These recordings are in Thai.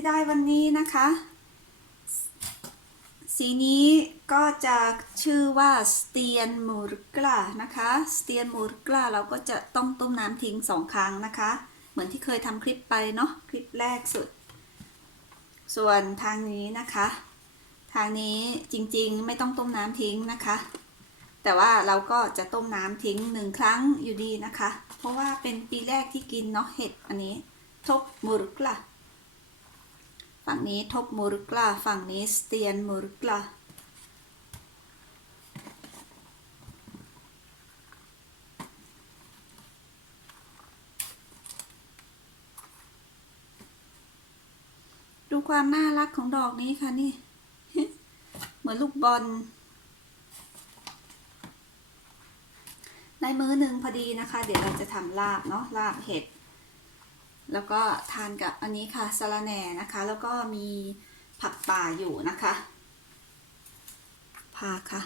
ที่ได้วันนี้นะคะ สีนี้ก็จะชื่อว่าสเตียนมูรกลานะคะสเตียนมูรกลาเราก็จะต้องต้มน้ำทิ้งสองครั้งนะคะ เหมือนที่เคยทำคลิปไปเนาะคลิปแรกสุด ส่วนทางนี้นะคะ ทางนี้จริงๆไม่ต้องต้มน้ำทิ้งนะคะแต่ว่าเราก็จะต้มน้ำทิ้งหนึ่งครั้งอยู่ดีนะคะ เพราะว่าเป็นปีแรกที่กินเนาะเห็ดอันนี้ทบมูรุกลา ฝั่งนี้ทบมูรุกลาฝั่งนี้สเตียนมูรุกลาดูความน่ารักของดอกนี้ค่ะนี่ เหมือนลูกบอลได้มื้อหนึ่งพอดีนะคะ เดี๋ยวเราจะทำลาบเนาะลาบเห็ด แล้วก็ทานกับอันนี้ค่ะสะระแหน่นะคะ แล้วก็มีผักป่าอยู่นะคะพาค่ะ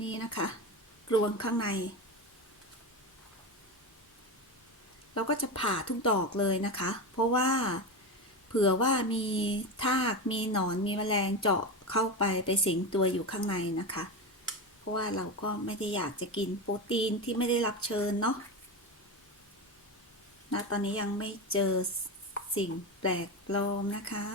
นี่นะคะกลวงข้างใน เราก็จะผ่าทุกดอกเลยนะคะ เพราะว่าเผื่อว่ามีทากมีหนอนมีแมลงเจาะเข้าไปไปสิงตัวอยู่ข้างในนะคะ เพราะว่าเราก็ไม่ได้อยากจะกินโปรตีนที่ไม่ได้รับเชิญเนาะ นะตอนนี้ยังไม่เจอสิ่งแปลกปลอมนะคะ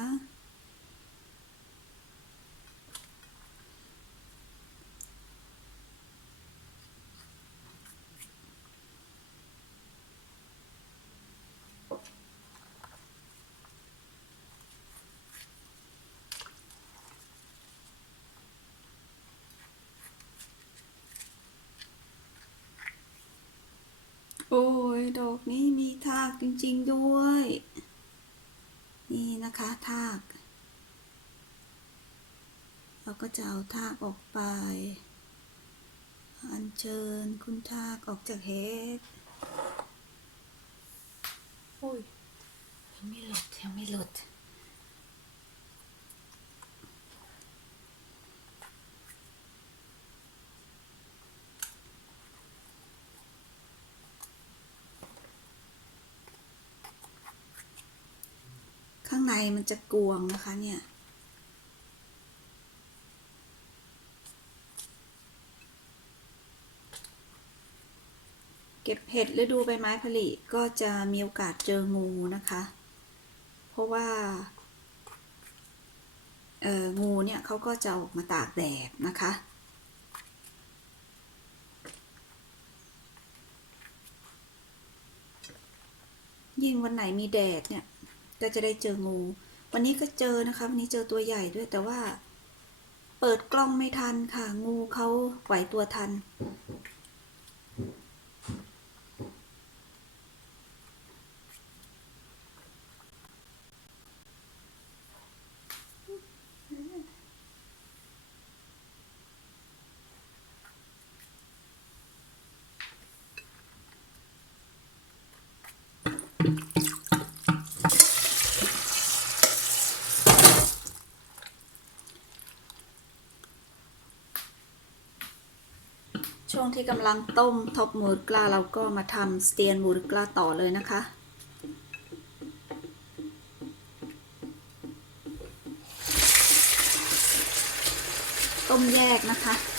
โอ้ยดอกนี้มีทากจริง ๆด้วย นี่นะคะทาก เราก็จะเอาทากออกไป อัญเชิญคุณทากออกจากเฮดโอ้ยยังไม่หลุดยังไม่หลุดางในมันจะกวงนะคะเนี่ยเก็บเห็ดฤดูใบไม้ผลิก็จะมีโอกาสเจองูนะคะ เพราะว่าเอองูเนี่ยเขาก็จะออกมาตากแดดนะคะ ยิ่งวันไหนมีแดดเนี่ย ก็จะได้เจองู วันนี้ก็เจอนะคะ วันนี้เจอตัวใหญ่ด้วยแต่ว่า เปิดกล้องไม่ทันค่ะ งูเขาไหวตัวทัน ช่ วงที่กำลังต้มท็อปมูรกลาเราก็มาทำสเตียนมูรกลาต่อเลยนะคะ ต้มแยกนะคะ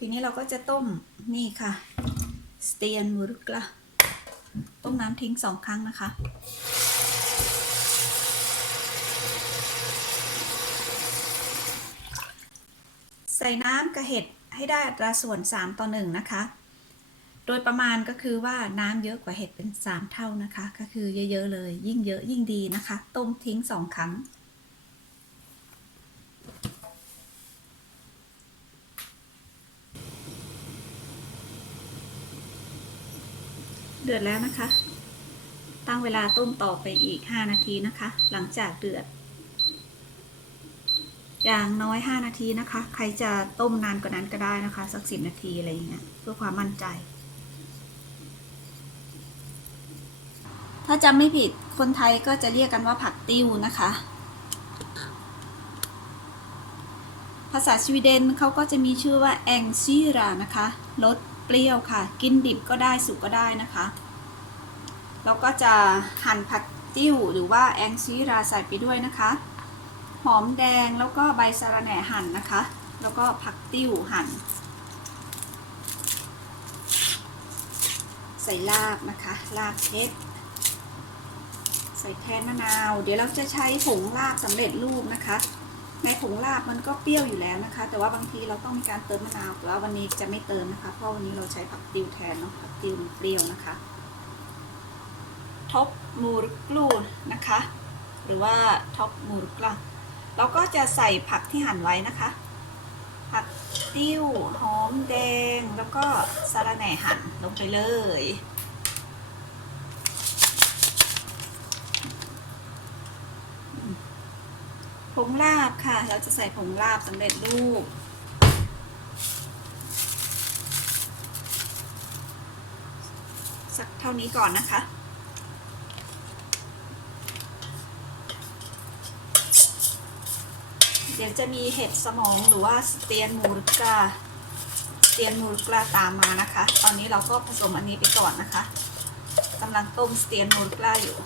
ทีนี้เราก็จะต้มนี่ค่ะสเตียนมูรุกละต้มน้ำทิ้งสองครั้งนะคะ ใส่น้ำกับเห็ดให้ได้อัตราส่วน 3 ต่อ 1 นะคะ โดยประมาณก็คือว่าน้ำเยอะกว่าเห็ดเป็น 3 เท่านะคะ ก็คือเยอะๆเลย ยิ่งเยอะยิ่งดีนะคะ ต้มทิ้ง 2 ครั้ง เดือดแล้วนะคะ ตั้งเวลาต้มต่อไปอีก 5 นาทีนะคะ หลังจากเดือด อย่างน้อย 5 นาทีนะคะ ใครจะต้มนานกว่านั้นก็ได้นะคะ สัก 10 นาทีอะไรอย่างเงี้ยเพื่อความมั่นใจ ถ้าจำไม่ผิดคนไทยก็จะเรียกกันว่าผักติ้วนะคะ ภาษาสวีเดนเขาก็จะมีชื่อว่าแองซีรานะคะรส เปรี้ยวค่ะ กินดิบก็ได้สุกก็ได้นะคะเราก็จะหั่นผักติ้วหรือว่าแองซีราใส่ไปด้วยนะคะ หอมแดงแล้วก็ใบสะระแหน่หั่นนะคะ แล้วก็ผักติ้วหั่น ใส่ลาบนะคะลาบเพชรใส่แทนมะนาว เดี๋ยวเราจะใช้ผงลาบสำเร็จรูปนะคะ ในผงลาบมันก็เปรี้ยวอยู่แล้วนะคะ แต่ว่าบางทีเราต้องมีการเติมมะนาวแต่ว่าวันนี้จะไม่เติมนะคะ เพราะวันนี้เราใช้ผักติวแทนเนาะผักติวมันเปรี้ยวนะคะท็อปมูรกลูนะคะ หรือว่าท็อปมูรกลาเราก็จะใส่ผักที่หั่นไว้นะคะ ผักติ้วหอมแดงแล้วก็สะระแหน่หั่นลงไปเลย ผงลาบค่ะ เราจะใส่ผงลาบสำเร็จรูป สักเท่านี้ก่อนนะคะ เดี๋ยวจะมีเห็ดสมองหรือว่าสเตียนมูรกาสเตียนมูรกาตามมานะคะ ตอนนี้เราก็ผสมอันนี้ไปก่อนนะคะกำลังต้มสเตียนมูรกาอยู่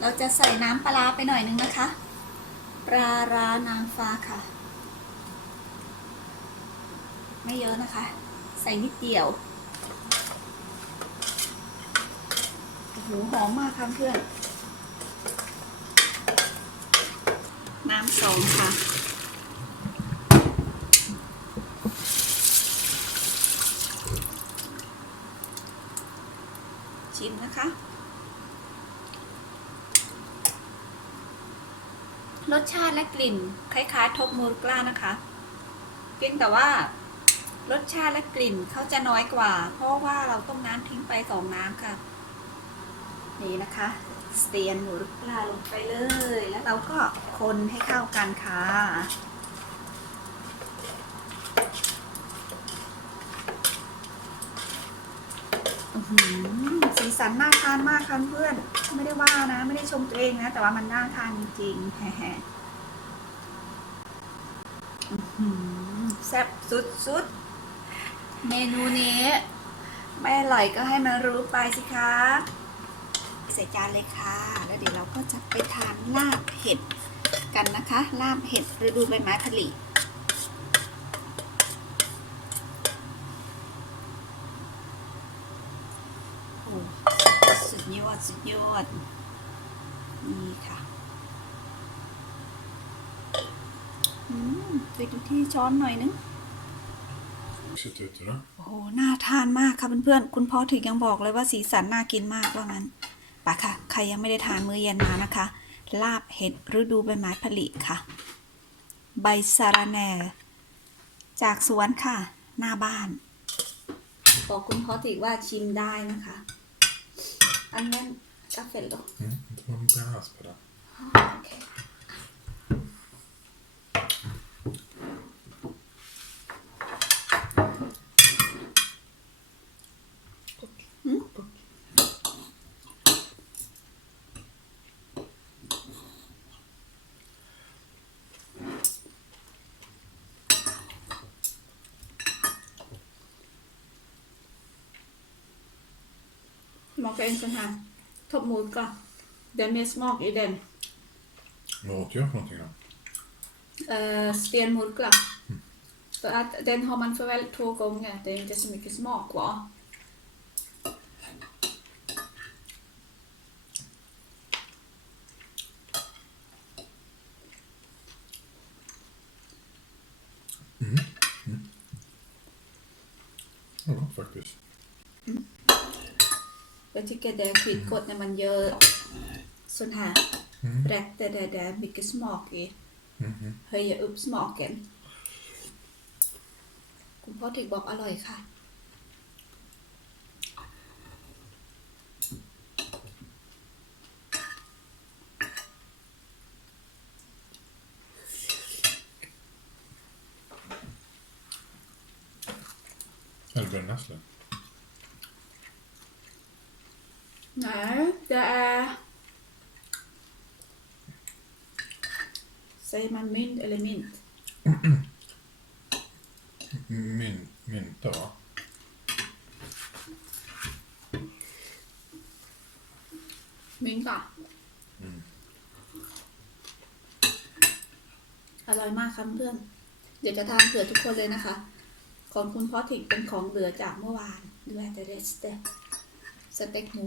เราจะใส่น้ำปลาไปหน่อยนึงนะคะ ปลาร้านางฟ้าค่ะ ไม่เยอะนะคะ ใส่นิดเดียว โอ้โห หอมมากค่ะเพื่อน น้ำสองค่ะ นะคะ รสชาติและกลิ่นคล้ายๆทบมูรกล้านะคะ เพียงแต่ว่ารสชาติและกลิ่นเขาจะน้อยกว่า เพราะว่าเราต้มน้ำทิ้งไปสองน้ำค่ะ นี่นะคะสเตียนมูรกล้าลงไปเลย แล้วเราก็คนให้เข้ากันค่ะอื สีสันน่าทานมากค่ะเพื่อน ไม่ได้ว่านะ ไม่ได้ชมตัวเองนะ แต่ว่ามันน่าทานจริงๆแฮแซ่บสุดๆ เมนูนี้ ไม่อร่อยก็ให้มันรู้ไปสิคะ ใส่จานเลยค่ะ แล้วเดี๋ยวเราก็จะไปทานลาบเห็ดกันนะคะ ลาบเห็ดฤดูใบไม้ผลิ โอ้สุด ยอด สุดยอด นี่ค่ะอืมไปดูที่ช้อนหน่อยนึง Sett ut det. โอ้โห น่าทานมากค่ะเพื่อนๆ คุณพ่อถึงยังบอกเลยว่าสีสันน่ากินมากว่างั้นปะค่ะ ใครยังไม่ได้ทานมื้อเย็นมานะคะ ลาบเห็ดฤดูใบไม้ผลิค่ะ ใบสะระแหน่ จากสวนค่ะ หน้าบ้าน บอกคุณพ่อถึงว่าชิมได้นะคะ อันนั้นกาแฟเหรอ Mm, inte man börjar raspa det. โอ Smaka en sån här toppmorka. Den är smak i den. Vad åt jag för någonting då? uh, stenmurkla. För att den har man förvält två gånger. Det är inte så mycket smak kvar. Ja, faktiskt. Jag tycker det är skitgott när man gör sån här Mm. rätter där det är mycket smak i. Mhm. Höjer upp smaken. คุณพ่อถึกบอกอร่อยค่ะ Eller brännässlor. Nej, det är... Säger man mynt eller mint? Min, mynta, va? มิ้นท์ค่ะอร่อยมากครับเพื่อน เดี๋ยวจะทานเผื่อทุกคนเลยนะคะ ของคุณพ่อถิกเป็นของเหลือจากเมื่อวานด้วยแต่เรสเตสเต็กหมู